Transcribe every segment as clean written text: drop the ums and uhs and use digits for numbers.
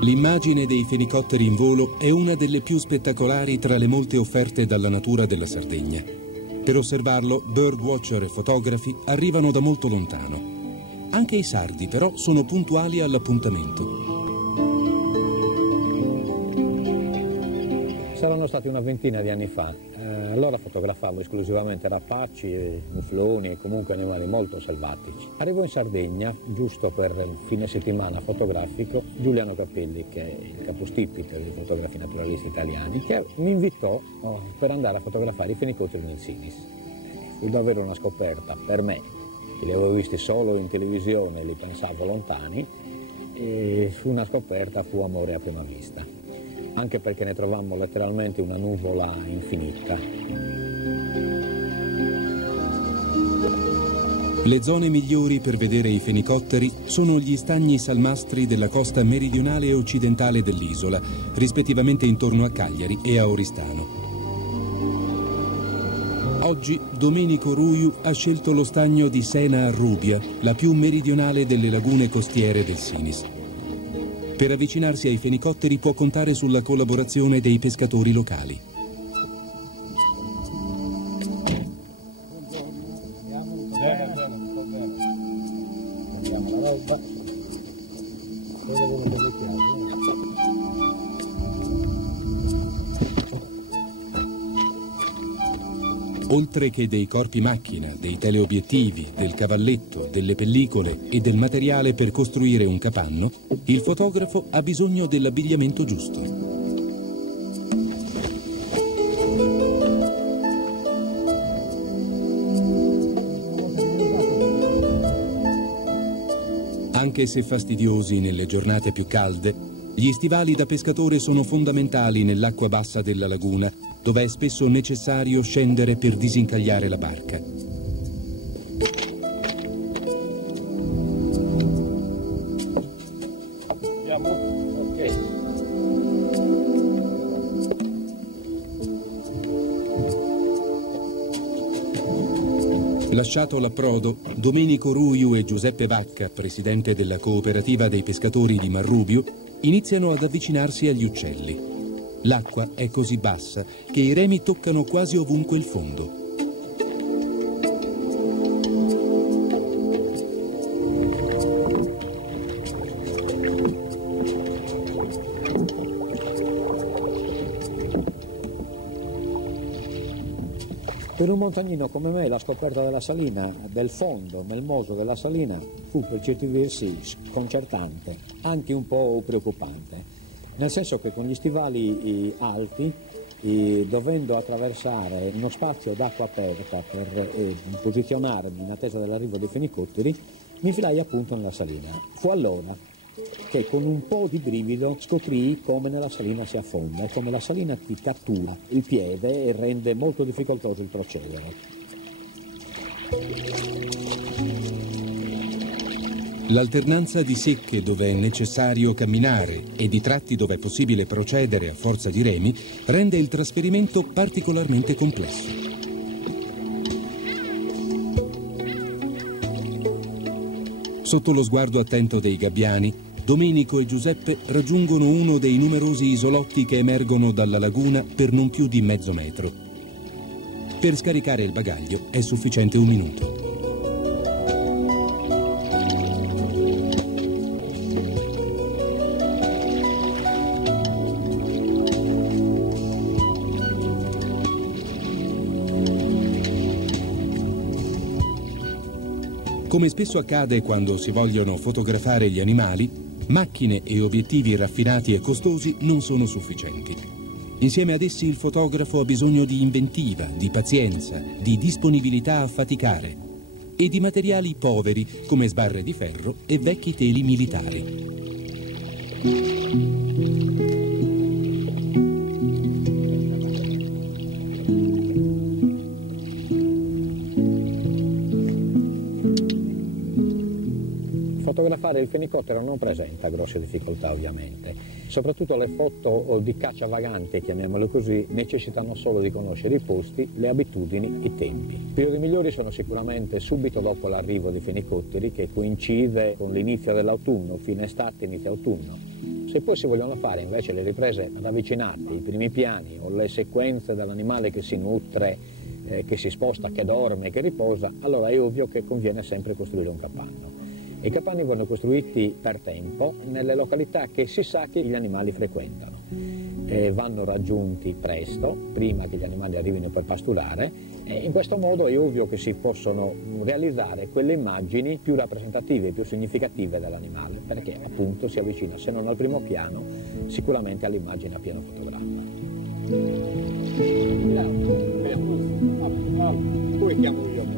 L'immagine dei fenicotteri in volo è una delle più spettacolari tra le molte offerte dalla natura della Sardegna. Per osservarlo, birdwatcher e fotografi arrivano da molto lontano. Anche i sardi, però, sono puntuali all'appuntamento. Saranno stati una ventina di anni fa. Allora fotografavo esclusivamente rapaci, mufloni e comunque animali molto selvatici. Arrivo in Sardegna, giusto per il fine settimana fotografico, Giuliano Capelli, che è il capostipite dei fotografi naturalisti italiani, che mi invitò per andare a fotografare i fenicotteri nel Sinis. Fu davvero una scoperta per me, che li avevo visti solo in televisione e li pensavo lontani, e fu una scoperta, fu amore a prima vista. Anche perché ne trovammo letteralmente una nuvola infinita. Le zone migliori per vedere i fenicotteri sono gli stagni salmastri della costa meridionale e occidentale dell'isola, rispettivamente intorno a Cagliari e a Oristano. Oggi Domenico Ruiu ha scelto lo stagno di Sena a Rubia, la più meridionale delle lagune costiere del Sinis. Per avvicinarsi ai fenicotteri può contare sulla collaborazione dei pescatori locali. Oltre che dei corpi macchina, dei teleobiettivi, del cavalletto, delle pellicole e del materiale per costruire un capanno, il fotografo ha bisogno dell'abbigliamento giusto. Anche se fastidiosi nelle giornate più calde, gli stivali da pescatore sono fondamentali nell'acqua bassa della laguna, dove è spesso necessario scendere per disincagliare la barca. Lasciato l'approdo, Domenico Ruiu e Giuseppe Vacca, presidente della cooperativa dei pescatori di Marrubio, iniziano ad avvicinarsi agli uccelli. L'acqua è così bassa che i remi toccano quasi ovunque il fondo. Per un montagnino come me la scoperta della salina, del fondo, melmoso della salina, fu per certi versi sconcertante, anche un po' preoccupante, nel senso che con gli stivali alti, dovendo attraversare uno spazio d'acqua aperta per posizionarmi in attesa dell'arrivo dei fenicotteri, mi infilai appunto nella salina. Fu allora che con un po' di brivido scoprii come nella salina si affonda e come la salina ti cattura il piede e rende molto difficoltoso il procedere. L'alternanza di secche dove è necessario camminare e di tratti dove è possibile procedere a forza di remi rende il trasferimento particolarmente complesso. Sotto lo sguardo attento dei gabbiani, Domenico e Giuseppe raggiungono uno dei numerosi isolotti che emergono dalla laguna per non più di mezzo metro. Per scaricare il bagaglio è sufficiente un minuto. Come spesso accade quando si vogliono fotografare gli animali, macchine e obiettivi raffinati e costosi non sono sufficienti. Insieme ad essi il fotografo ha bisogno di inventiva, di pazienza, di disponibilità a faticare e di materiali poveri come sbarre di ferro e vecchi teli militari. Fotografare il fenicottero non presenta grosse difficoltà ovviamente, soprattutto le foto di caccia vagante, chiamiamole così, necessitano solo di conoscere i posti, le abitudini, i tempi. I periodi migliori sono sicuramente subito dopo l'arrivo dei fenicotteri, che coincide con l'inizio dell'autunno, fine estate, inizio autunno. Se poi si vogliono fare invece le riprese ravvicinate, i primi piani o le sequenze dell'animale che si nutre, che si sposta, che dorme, che riposa, allora è ovvio che conviene sempre costruire un capanno. I capanni vanno costruiti per tempo nelle località che si sa che gli animali frequentano. Vanno raggiunti presto, prima che gli animali arrivino per pasturare, e in questo modo è ovvio che si possono realizzare quelle immagini più rappresentative, più significative dell'animale, perché appunto si avvicina, se non al primo piano, sicuramente all'immagine a pieno fotogramma. Poi chiamo io,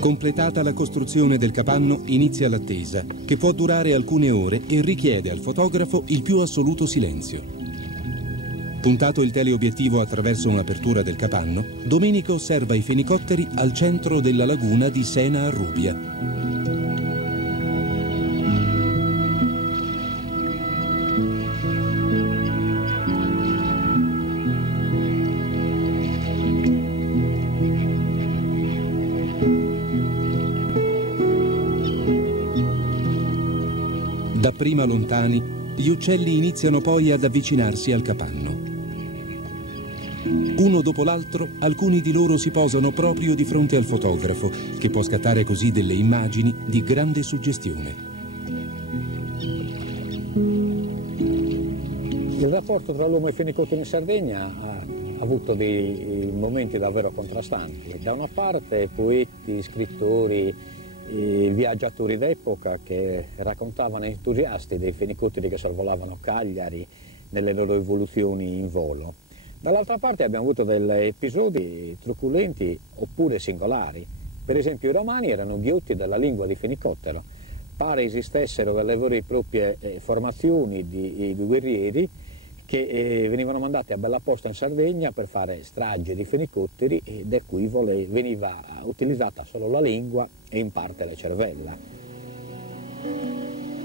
Completata la costruzione del capanno, inizia l'attesa, che può durare alcune ore e richiede al fotografo il più assoluto silenzio. Puntato il teleobiettivo attraverso un'apertura del capanno, Domenico osserva i fenicotteri al centro della laguna di Sena a Rubia. Dapprima lontani, gli uccelli iniziano poi ad avvicinarsi al capanno. Uno dopo l'altro, alcuni di loro si posano proprio di fronte al fotografo, che può scattare così delle immagini di grande suggestione. Il rapporto tra l'uomo e i fenicotteri in Sardegna ha avuto dei momenti davvero contrastanti. Da una parte poeti, scrittori, viaggiatori d'epoca che raccontavano entusiasti dei fenicotteri che sorvolavano Cagliari nelle loro evoluzioni in volo. Dall'altra parte abbiamo avuto degli episodi truculenti oppure singolari. Per esempio i romani erano ghiotti della lingua di fenicottero. Pare esistessero delle vere e proprie formazioni di guerrieri che venivano mandate a bella posta in Sardegna per fare strage di fenicotteri e da cui veniva utilizzata solo la lingua e in parte la cervella.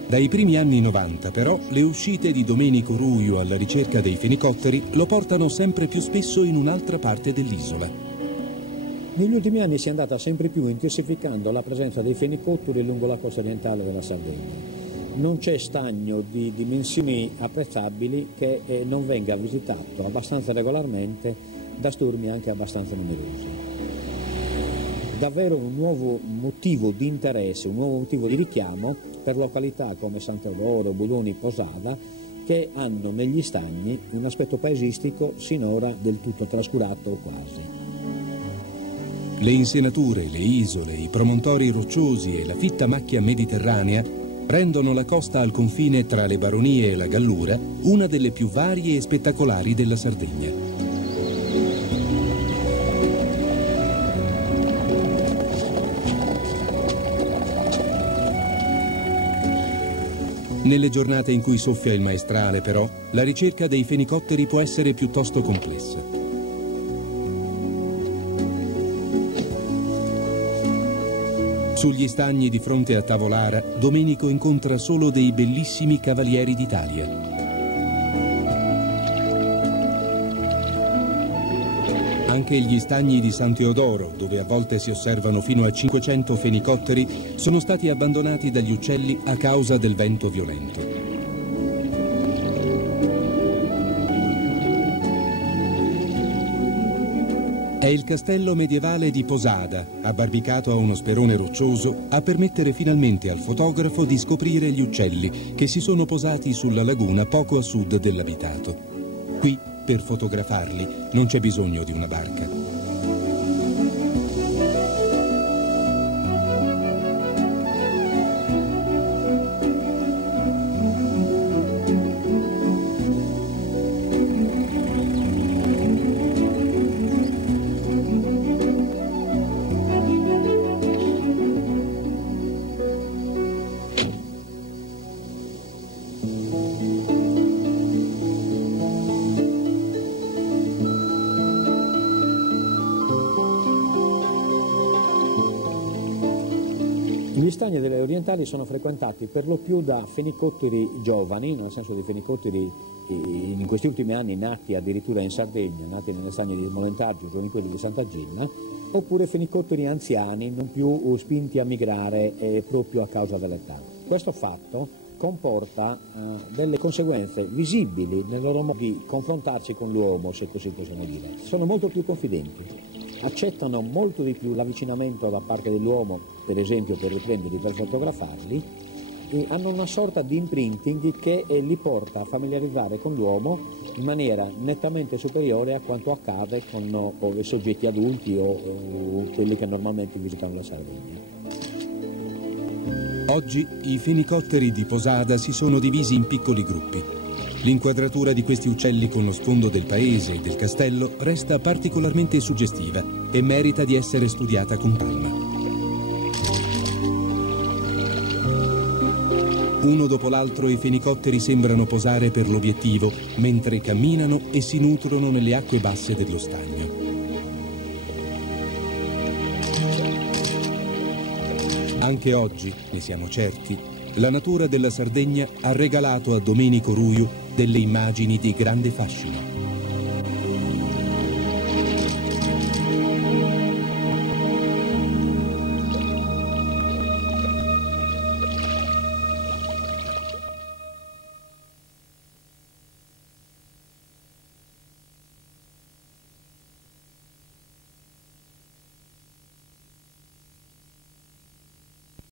Dai primi anni 90 però le uscite di Domenico Ruio alla ricerca dei fenicotteri lo portano sempre più spesso in un'altra parte dell'isola. Negli ultimi anni si è andata sempre più intensificando la presenza dei fenicotteri lungo la costa orientale della Sardegna. Non c'è stagno di dimensioni apprezzabili che non venga visitato abbastanza regolarmente da sturmi anche abbastanza numerosi. Davvero un nuovo motivo di interesse, un nuovo motivo di richiamo per località come San Teodoro, Budoni, Posada, che hanno negli stagni un aspetto paesistico sinora del tutto trascurato o quasi. Le insenature, le isole, i promontori rocciosi e la fitta macchia mediterranea rendono la costa al confine tra le baronie e la Gallura una delle più varie e spettacolari della Sardegna. Nelle giornate in cui soffia il maestrale, però, la ricerca dei fenicotteri può essere piuttosto complessa. Sugli stagni di fronte a Tavolara, Domenico incontra solo dei bellissimi cavalieri d'Italia. Anche gli stagni di San Teodoro, dove a volte si osservano fino a 500 fenicotteri, sono stati abbandonati dagli uccelli a causa del vento violento. È il castello medievale di Posada, abbarbicato a uno sperone roccioso, a permettere finalmente al fotografo di scoprire gli uccelli che si sono posati sulla laguna poco a sud dell'abitato. Qui, per fotografarli, non c'è bisogno di una barca. Gli stagni delle orientali sono frequentati per lo più da fenicotteri giovani, nel senso di fenicotteri in questi ultimi anni nati addirittura in Sardegna, nati nelle stagne di Smolentaggio o in quelli di Sant'Agilla, oppure fenicotteri anziani non più spinti a migrare proprio a causa dell'età. Questo fatto comporta delle conseguenze visibili nel loro modo di confrontarsi con l'uomo, se così possiamo dire. Sono molto più confidenti, accettano molto di più l'avvicinamento da parte dell'uomo, per esempio per riprenderli, per fotografarli, e hanno una sorta di imprinting che li porta a familiarizzare con l'uomo in maniera nettamente superiore a quanto accade con i soggetti adulti o quelli che normalmente visitano la Sardegna. Oggi i fenicotteri di Posada si sono divisi in piccoli gruppi. L'inquadratura di questi uccelli con lo sfondo del paese e del castello resta particolarmente suggestiva e merita di essere studiata con calma. Uno dopo l'altro i fenicotteri sembrano posare per l'obiettivo mentre camminano e si nutrono nelle acque basse dello stagno. Anche oggi, ne siamo certi, la natura della Sardegna ha regalato a Domenico Ruiu delle immagini di grande fascino.